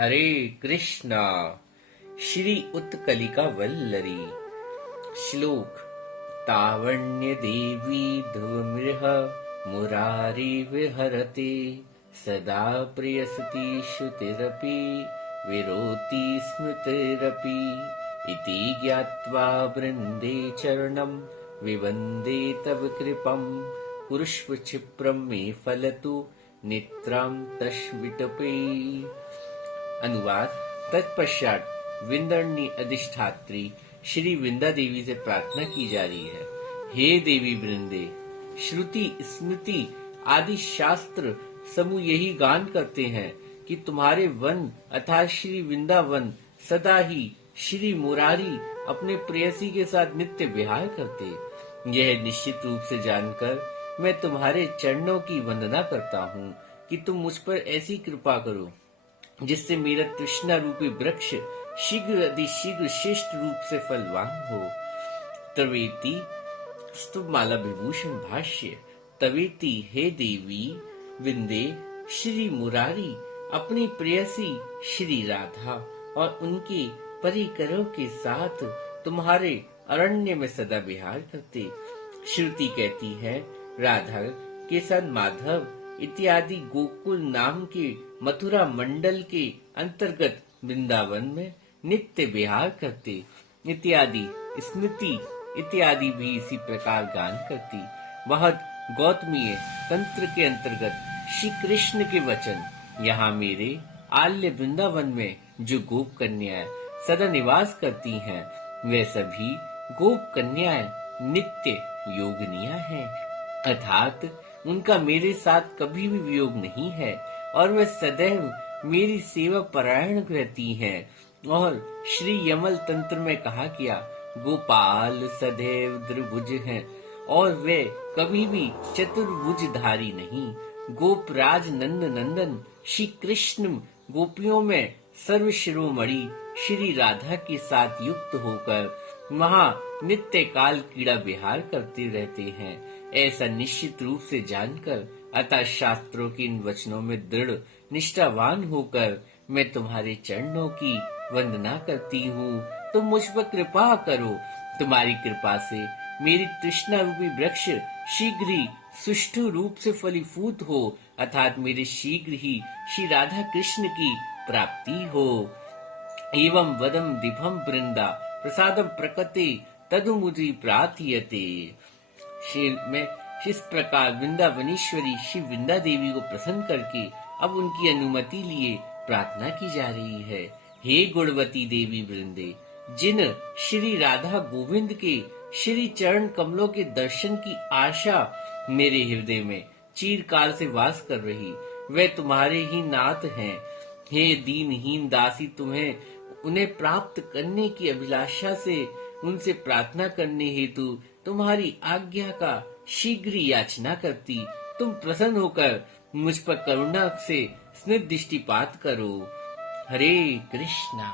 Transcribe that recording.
हरे कृष्णा। श्री उत्कलिका वल्लरी। श्लोक। तावण्य देवी ध्रुवमृह मुरारी विहरते सदा प्रियसती श्रुतिरपि विरोति स्मृतिरपि इति ज्ञात्वा वृन्दे चरणं विवन्दे तव कृपं कुरुष्व क्षिप्रं मे फलतु नेत्रं तस्विटपे। अनुवाद। तत्पश्चात विंदरनी अधिष्ठात्री श्री विंदा देवी से प्रार्थना की जा रही है। हे देवी वृंदे, श्रुति स्मृति आदि शास्त्र समूह यही गान करते हैं कि तुम्हारे वन अर्थात श्री वृंदावन सदा ही श्री मुरारी अपने प्रेयसी के साथ नित्य विहार करते। यह निश्चित रूप से जानकर मैं तुम्हारे चरणों की वंदना करता हूँ कि तुम मुझ पर ऐसी कृपा करो जिससे मेरा तृष्णा रूपी वृक्ष शीघ्र अतिशीघ्र श्रेष्ठ रूप से फलवान हो। तवेति स्तुमाला विभूषण भाष्य। तवेति हे देवी विंदे श्री मुरारी अपनी प्रेयसी श्री राधा और उनके परिकरों के साथ तुम्हारे अरण्य में सदा विहार करते। श्रुति कहती है राधा के साथ माधव इत्यादि गोकुल नाम के मथुरा मंडल के अंतर्गत वृंदावन में नित्य विहार करते इत्यादि स्मृति इत्यादि भी इसी प्रकार गान करती। महद गौतमीय तंत्र के अंतर्गत श्री कृष्ण के वचन यहाँ मेरे आल्य वृंदावन में जो गोप कन्याएं सदा निवास करती हैं वे सभी गोप कन्याएं नित्य योगिनियां हैं, अर्थात उनका मेरे साथ कभी भी वियोग नहीं है और वे सदैव मेरी सेवा परायण रहती हैं। और श्री यमल तंत्र में कहा गया गोपाल सदैव द्विभुज हैं और वे कभी भी चतुर्भुजधारी नहीं। गोपराज नंद नंदन श्री कृष्ण गोपियों में सर्वशिरोमणि श्री राधा के साथ युक्त होकर वहाँ नित्य काल क्रीड़ा विहार करते रहते हैं। ऐसा निश्चित रूप से जानकर अतः शास्त्रों के इन वचनों में दृढ़ निष्ठावान होकर मैं तुम्हारे चरणों की वंदना करती हूँ। तुम मुझ पर कृपा करो। तुम्हारी कृपा से मेरी तृष्णा रूपी वृक्ष शीघ्र ही सुष्ठु रूप से फलीभूत हो, अर्थात मेरे शीघ्र ही श्री राधा कृष्ण की प्राप्ति हो। एवं वदम दिभम वृंदा प्रसादम प्रकटे तदुमुदि प्रार्थयते। मैं इस प्रकार वृंदावनेश्वरी श्री वृंदा देवी को प्रसन्न करके अब उनकी अनुमति लिए प्रार्थना की जा रही है। हे गुणवती देवी वृंदे, जिन श्री राधा गोविंद के श्री चरण कमलों के दर्शन की आशा मेरे हृदय में चिरकाल से वास कर रही, वे तुम्हारे ही नाथ हैं। हे दीनहीन दासी, तुम्हें उन्हें प्राप्त करने की अभिलाषा से उनसे प्रार्थना करने हेतु तुम्हारी आज्ञा का शीघ्र याचना करती। तुम प्रसन्न होकर मुझ पर करुणा से स्निग्ध दृष्टिपात करो। हरे कृष्णा।